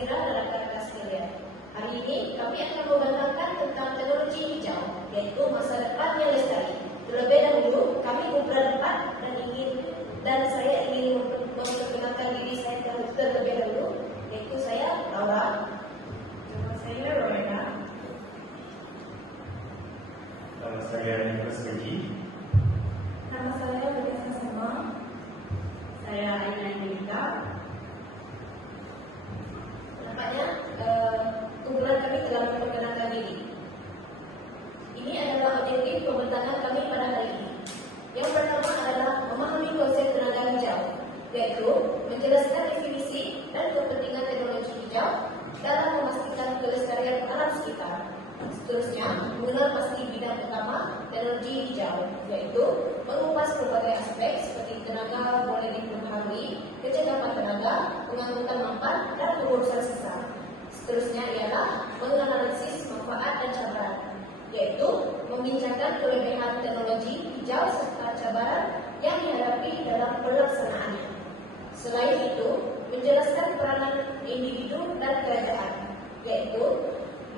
Nazira dan rekan-rekan sekalian. Hari ini kami akan membanggakan tentang teknologi hijau, yaitu masa depan yang lestari. Terlebih dahulu, kami berpendapat dan ingin dan saya ingin memperkenalkan diri saya ter- terlebih dahulu, yaitu saya Laura. Nama saya Rowena. Nama saya Nicholas Bagi. Nama saya Vanessa Sama. Saya Aina Indika. Nampaknya eh, kami telah memperkenalkan diri. Ini adalah objektif pembentangan kami pada hari ini. Yang pertama adalah memahami konsep tenaga hijau, yaitu menjelaskan definisi dan kepentingan teknologi hijau dalam memastikan kelestarian alam sekitar. Seterusnya, mengenal pasti bidang utama teknologi hijau, yaitu mengupas berbagai aspek seperti tenaga boleh diperbaharui, kecekapan tenaga, pengangkutan mampan, dan pengurusan sisa. Seterusnya ialah menganalisis manfaat dan cabaran, yaitu membincangkan kelebihan teknologi hijau serta cabaran yang dihadapi dalam pelaksanaannya. Selain itu, menjelaskan peranan individu dan kerajaan, yaitu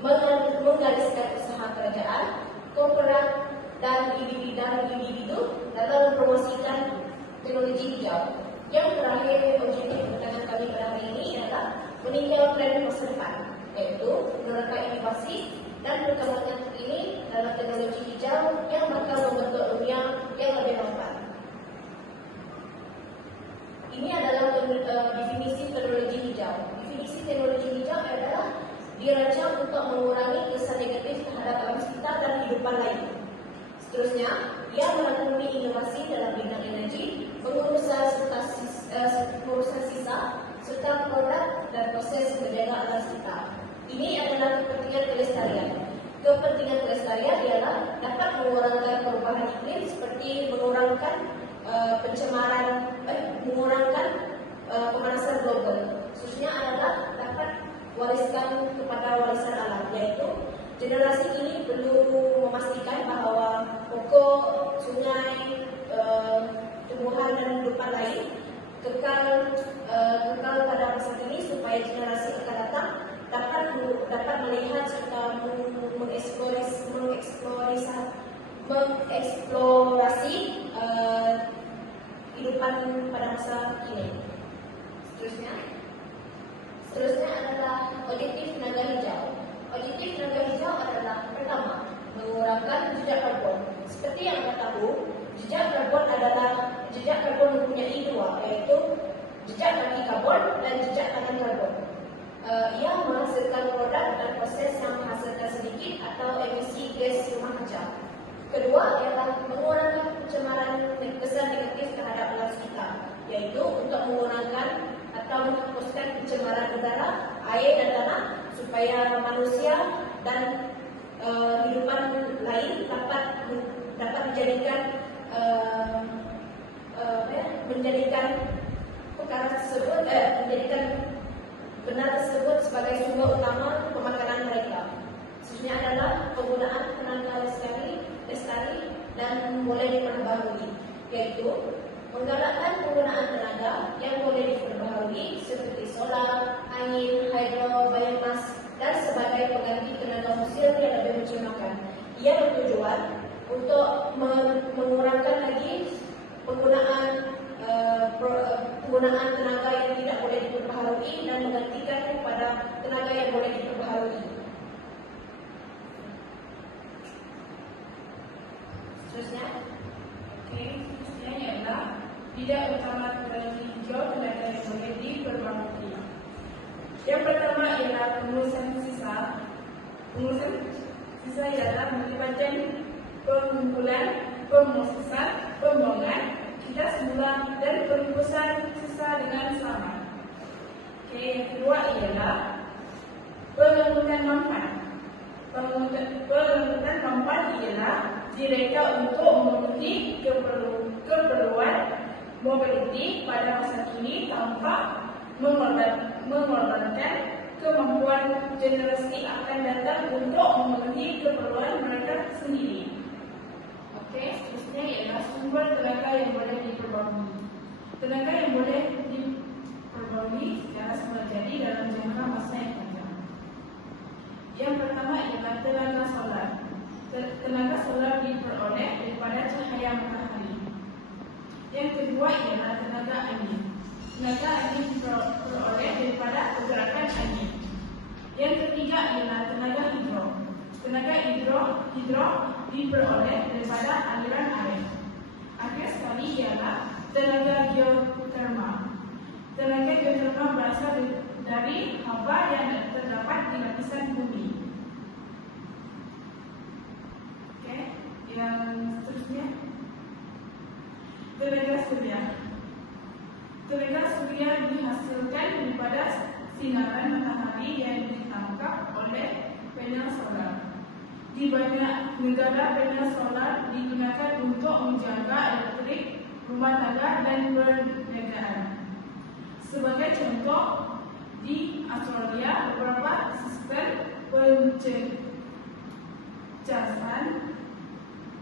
mengal- menggariskan usaha kerajaan, korporat, dan individu dan individu dalam mempromosikan teknologi hijau. Yang terakhir, objektif undangan kami pada hari ini adalah meninjau tren masa depan, yaitu menerapkan inovasi dan perkembangan terkini dalam teknologi hijau yang bakal membentuk dunia yang lebih mampan. Ini adalah eh, definisi teknologi hijau. Definisi teknologi hijau adalah dirancang untuk mengurangi kesan negatif terhadap alam sekitar dan kehidupan lain. Seterusnya, ia melakoni inovasi dalam bidang energi, pengurusan serta eh, sisa, serta produk dan proses menjaga alam sekitar. Ini adalah kepentingan kelestarian. Kepentingan kelestarian ialah dapat mengurangkan perubahan iklim seperti mengurangkan eh, pencemaran, eh, mengurangkan eh, pemanasan global. Khususnya adalah dapat wariskan kepada warisan alam, yaitu generasi ini perlu memastikan bahawa pokok, sungai, eh, tumbuhan dan hidupan lain kekal eh, kekal pada masa kini supaya generasi akan datang dapat dapat melihat serta meng- mengeksplorasi mengeksplorasi eh, kehidupan pada masa kini. Seterusnya, seterusnya adalah objektif tenaga hijau. Objektif tenaga hijau adalah pertama, mengurangkan jejak karbon. Seperti yang kita tahu, jejak karbon adalah jejak karbon mempunyai dua, yaitu jejak kaki karbon dan jejak tangan karbon. Uh, ia menghasilkan produk dan proses yang menghasilkan sedikit atau emisi gas rumah kaca. Kedua ialah mengurangkan pencemaran kesan negatif terhadap alam sekitar, yaitu untuk mengurangkan atau menghapuskan pencemaran udara, air dan tanah supaya manusia dan uh, lain dapat dapat menjadikan uh, uh, menjadikan perkara tersebut eh, menjadikan benar tersebut sebagai sumber utama pemakanan mereka. Khususnya adalah penggunaan tenaga lestari, lestari dan boleh diperbaharui, yaitu menggalakkan penggunaan tenaga yang boleh diperbaharui seperti solar, angin, hidro, biomas dan sebagai pengganti tenaga fosil yang lebih mencemahkan. Ia bertujuan untuk men- mengurangkan lagi penggunaan penggunaan tenaga yang tidak boleh diperbaharui dan menggantikan kepada tenaga yang boleh diperbaharui. Seterusnya, Oke, seterusnya ialah bidang utama teknologi hijau tenaga yang boleh diperbaharui. Yang pertama ialah pengurusan sisa. Pengurusan sisa ialah melibatkan pengumpulan, pemutusan, pembuangan, kita semula dan pengurusan sisa dengan selamat. Oke, yang kedua ialah pengangkutan mampan. Pengangkutan, pengangkutan mampan ialah direka untuk memenuhi keperlu, keperluan mobiliti pada masa kini tanpa mengorban, mengorbankan kemampuan generasi akan datang untuk memenuhi keperluan mereka sendiri. Oke, seterusnya ialah sumber tenaga yang boleh diperbaharui. Tenaga yang boleh diperbaharui secara terjadi dalam jangka masa yang panjang. Yang pertama ialah tenaga solar. Te- Tenaga solar diperoleh daripada cahaya matahari. Yang kedua ialah tenaga angin. Tenaga angin diperoleh daripada pergerakan angin. Yang ketiga ialah tenaga hidro. Tenaga hidro, hidro diperoleh daripada aliran air. Akhir sekali ialah tenaga geotermal. Tenaga geotermal berasal dari haba yang terdapat di lapisan bumi. Oke, yang seterusnya tenaga surya. Tenaga surya dihasilkan daripada sinaran matahari yang ditangkap oleh panel solar. Di banyak negara panel solar digunakan untuk menjaga elektrik rumah tangga dan perniagaan. Sebagai contoh, di Australia beberapa sistem pencecasan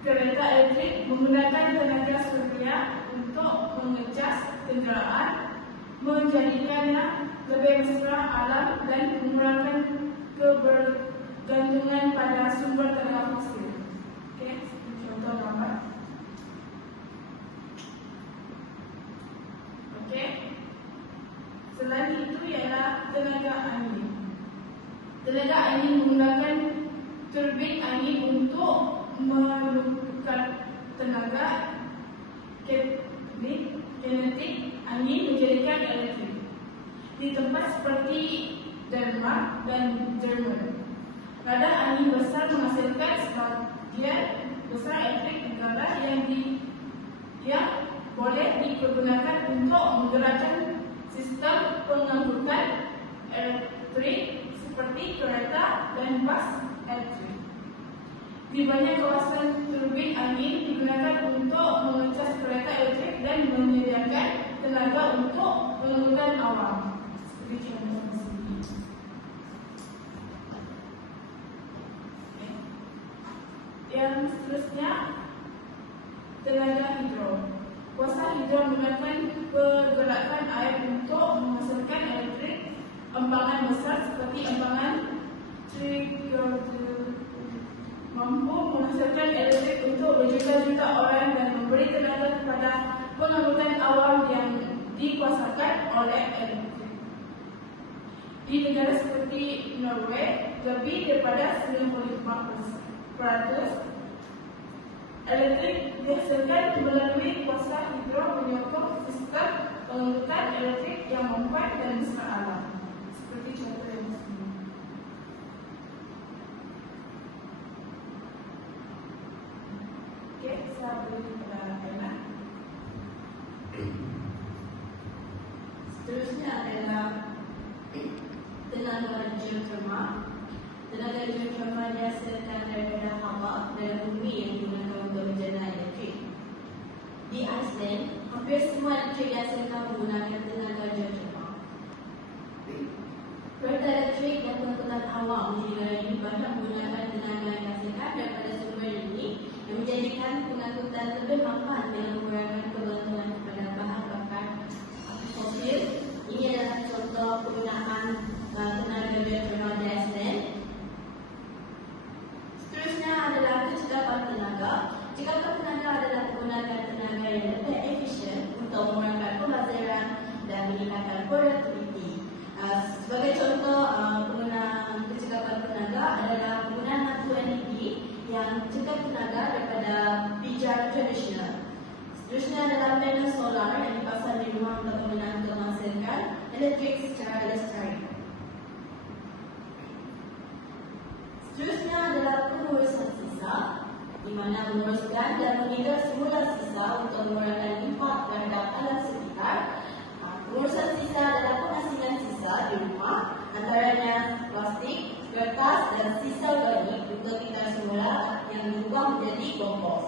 kereta elektrik menggunakan tenaga surya untuk mengecas kenderaan, menjadikannya lebih mesra alam dan mengurangi kebergantungan pada sumber tenaga fosil. Oke, contoh gambar. Oke. Selain itu ialah tenaga angin. Tenaga angin menggunakan turbin angin untuk menukar tenaga kinetik kinetik angin menjadikan elektrik. Di tempat seperti Denmark dan Jerman, radang angin besar menghasilkan sebagian besar elektrik negara yang di yang boleh dipergunakan untuk menggerakkan sistem pengangkutan elektrik seperti kereta dan bus elektrik. Di banyak kawasan turbin angin digunakan untuk mengecas kereta elektrik dan menyediakan tenaga untuk pengangkutan awam. Seperti contoh di sini. Oke. Yang seterusnya tenaga hidro. Hidro menggunakan pergerakan air untuk menghasilkan elektrik empangan besar seperti trigonometri mampu menghasilkan elektrik untuk berjuta-juta orang dan memberi tenaga kepada pengangkutan awam yang dikuasakan oleh elektrik. Di negara seperti Norway, lebih daripada 95% elektrik dihasilkan melalui kuasa hidro menyokong sistem pengangkutan elektrik yang mempan dan besar alam. Seperti contoh yang sini. Oke, saya beri kepada Ella. Seterusnya adalah tenaga geotermal. Tenaga geotermal dihasilkan daripada haba dalam bumi yang digunakan untuk menjana elektrik. Di Iceland, hampir semua elektrik dihasilkan menggunakan tenaga geotermal. Kereta elektrik dan pengangkutan awam di negara ini banyak menggunakan tenaga yang dihasilkan daripada sumber ini yang menjadikan pengangkutan lebih mampan dengan mengurangi kebergantungan kepada bahan bakar fosil. Ini adalah contoh penggunaan uh, tenaga geotermal di Iceland. Seterusnya adalah pengurusan sisa di mana menguruskan dan mengikat semula sisa untuk mengurangkan impak terhadap alam sekitar. Ah, Pengurusan sisa adalah penghasilan sisa di rumah antaranya plastik, kertas dan sisa organik untuk kita semula yang diubah menjadi kompos.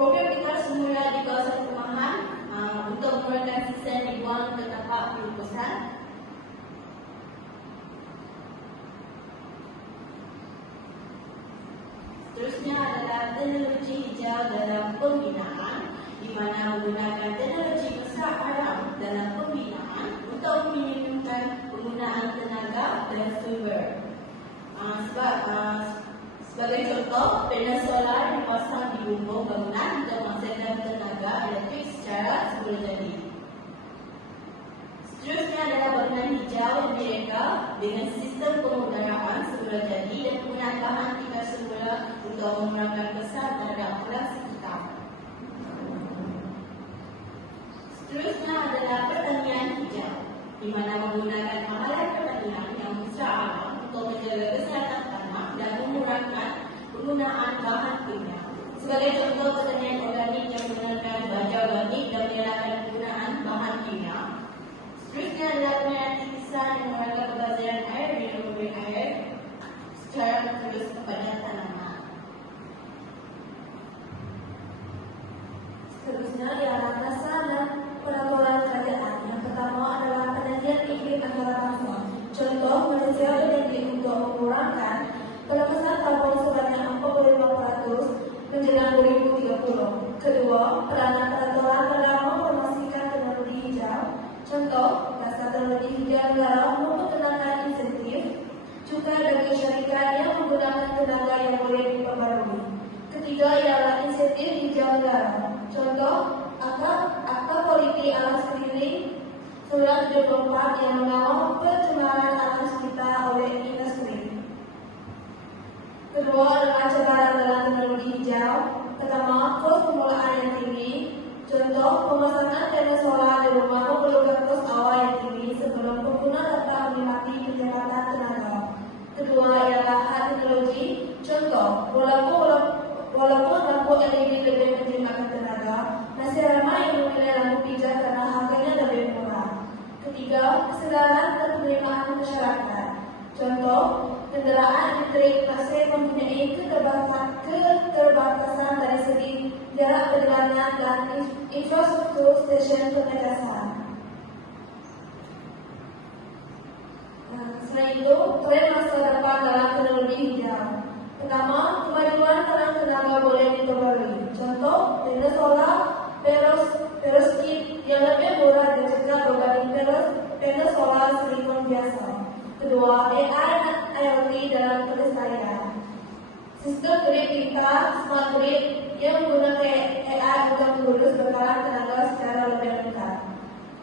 Program kita semula di kawasan perumahan uh, untuk mengurangkan sisa yang dibuang ke tempat pengurusan Seterusnya adalah teknologi hijau dalam pembinaan di mana menggunakan teknologi besar haram dalam pembinaan untuk meminimumkan penggunaan tenaga dan sumber. Uh, ah, sebab uh, sebagai contoh, panel solar dipasang di bumbung bangunan untuk menghasilkan tenaga elektrik secara semula jadi. Seterusnya adalah bangunan hijau yang direka dengan sistem pengudaraan semula jadi dan penggunaan bahan tikar semula untuk mengurangkan kesan terhadap alam sekitar. Seterusnya adalah pertanian hijau, di mana menggunakan mahalan pertanian yang besar untuk menjaga kesehatan tanah dan mengurangkan penggunaan bahan kimia. Sebagai contoh pertanian organik yang menggunakan baja organik dan menyerahkan penggunaan bahan kimia. Seterusnya adalah pertanian titisan yang menggunakan pembazaian air memberi air secara terus kepada tanaman. Seterusnya ialah dasar dan peraturan kerajaan. Yang pertama adalah perjanjian iklim antara bangsa. Contoh, Malaysia berjanji untuk mengurangkan pelepasan karbon sebanyak 45% menjelang 2030. Kedua, peranan peraturan dalam mempromosikan teknologi hijau. Contoh, dasar teknologi hijau insentif cukai bagi syarikat yang menggunakan tenaga yang boleh diperbarui. Ketiga ialah insentif hijau negara. Contoh, akta, akta politik alam sekeliling 1974 yang mengawal pencemaran alam sekitar oleh industri. Kedua adalah cabaran dalam teknologi hijau. Pertama, kos permulaan yang tinggi. Contoh, pemasangan panel solar di rumah memerlukan kos awal yang tinggi sebelum pengguna dapat menikmati pencapaian tenaga. Kedua ialah teknologi. Contoh, walaupun walaupun lampu LED lebih menjimatkan tenaga, masih ramai yang memilih lampu pijat karena harganya lebih murah. Ketiga, kesedaran dan penerimaan masyarakat. Contoh, kendaraan elektrik masih mempunyai keterbatasan, keterbatasan dari segi jarak perjalanan dan in- infrastruktur stesen pengecasan. Selain itu, tren masa depan dalam teknologi hijau. Pertama, kemajuan dalam tenaga boleh diperbarui. Contoh, panel solar, peros, perovskit yang lebih murah dan cegah berbanding peros, panel solar silikon biasa. Kedua, AI dan IoT dalam pelestarian. Sistem grid pintar, smart grid yang menggunakan AI untuk mengurus bekalan tenaga secara lebih lengkap.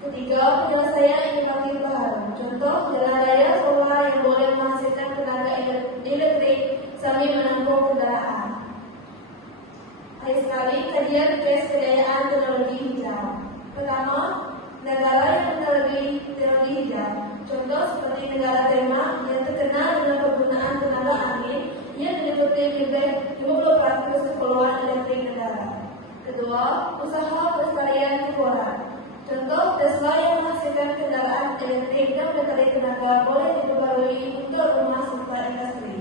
Ketiga, penyelesaian inovatif baru. Contoh, jalan raya solar yang boleh menghasilkan tenaga ele- elektrik sambil menampung kendaraan. Hari sekali, kajian tes kejayaan teknologi hijau. Pertama, negara yang teknologi teknologi hijau. Contoh seperti negara Denmark yang terkenal dengan penggunaan tenaga angin yang meliputi lebih 50% keperluan elektrik negara. Kedua, usaha pelestarian lingkungan. Contoh, Tesla yang menghasilkan kendaraan elektrik dan baterai tenaga boleh diperbarui untuk rumah serta industri.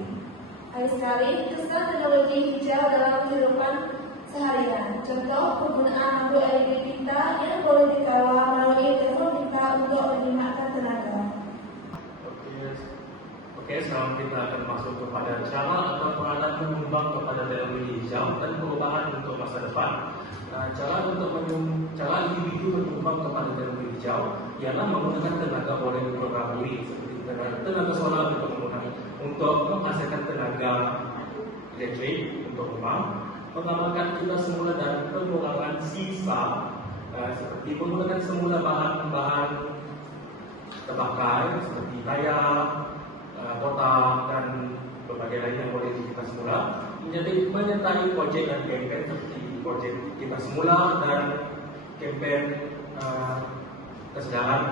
Hari sekali, kesan teknologi hijau dalam kehidupan seharian. Contoh, penggunaan lampu LED pintar yang boleh dikawal melalui telepon pintar untuk menyimakkan tenaga. Oke, Oke, sekarang kita akan masuk kepada cara atau peranan menyumbang kepada teknologi hijau dan perubahan untuk masa depan. Nah, cara untuk menyum, cara individu menyumbang kepada teknologi hijau ialah menggunakan tenaga boleh diprogramasi seperti tenaga, solar untuk menggunakan untuk menghasilkan tenaga elektrik untuk rumah, mengamalkan kita semula dan pengurangan sisa eh, seperti menggunakan semula bahan-bahan terbakar seperti tayar, uh, kotak dan berbagai lain yang boleh kita semula menjadi menyertai projek dan kampanye seperti projek kita semula dan kampanye uh, kesedaran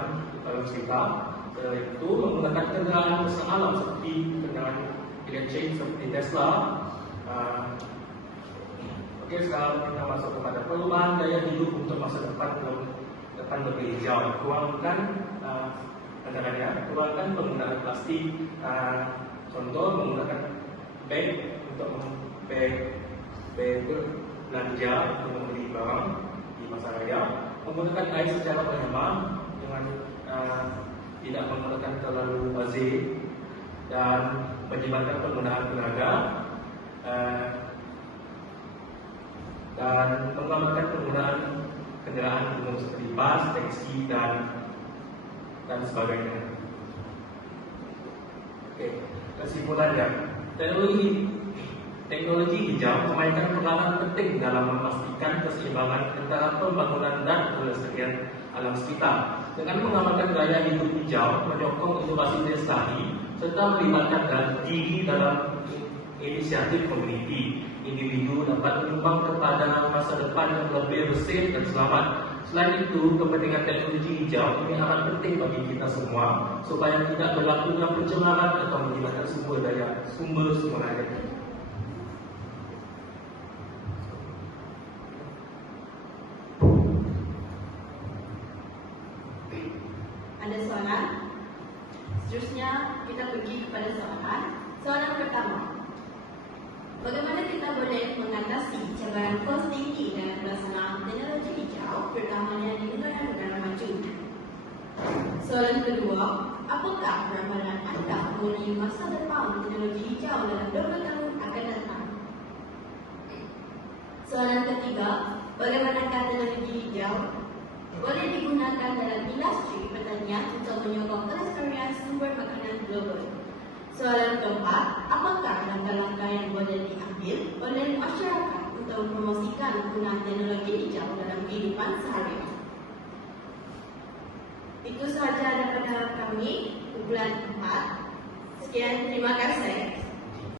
dalam sekitar Selain itu menggunakan kendaraan besar alam seperti kendaraan elektrik seperti Tesla uh, Oke, sekarang kita masuk kepada perubahan gaya hidup untuk masa depan dalam depan lebih hijau. Kurangkan uh, antaranya, kurangkan penggunaan plastik. Uh, contoh menggunakan bag untuk bag bag belanja untuk membeli barang di pasar raya. Menggunakan air secara berhemat dengan uh, tidak menggunakan terlalu bazir dan menjimatkan penggunaan tenaga. Uh, dan mengamalkan penggunaan kendaraan umum seperti bus, taksi dan dan sebagainya. Oke, kesimpulannya Teknologi teknologi hijau memainkan peranan penting dalam memastikan keseimbangan antara pembangunan dan kelestarian alam sekitar. Dengan mengamalkan gaya hidup hijau, menyokong inovasi lestari, serta melibatkan diri dalam inisiatif komuniti, individu dapat menyumbang kepada masa depan yang lebih bersih dan selamat. Selain itu, kepentingan teknologi hijau ini amat penting bagi kita semua supaya tidak berlaku dalam pencemaran atau menghilangkan sumber daya sumber sumber. Soalan kedua, apakah ramalan anda mengenai masa depan teknologi hijau dalam beberapa tahun akan datang? Soalan ketiga, bagaimanakah teknologi hijau boleh digunakan dalam industri pertanian untuk menyokong kelestarian sumber makanan global. Soalan keempat, apakah langkah-langkah yang boleh diambil oleh masyarakat untuk mempromosikan penggunaan teknologi hijau dalam kehidupan sehari-hari? Itu sahaja daripada kami, bulan 4. Sekian, terima kasih.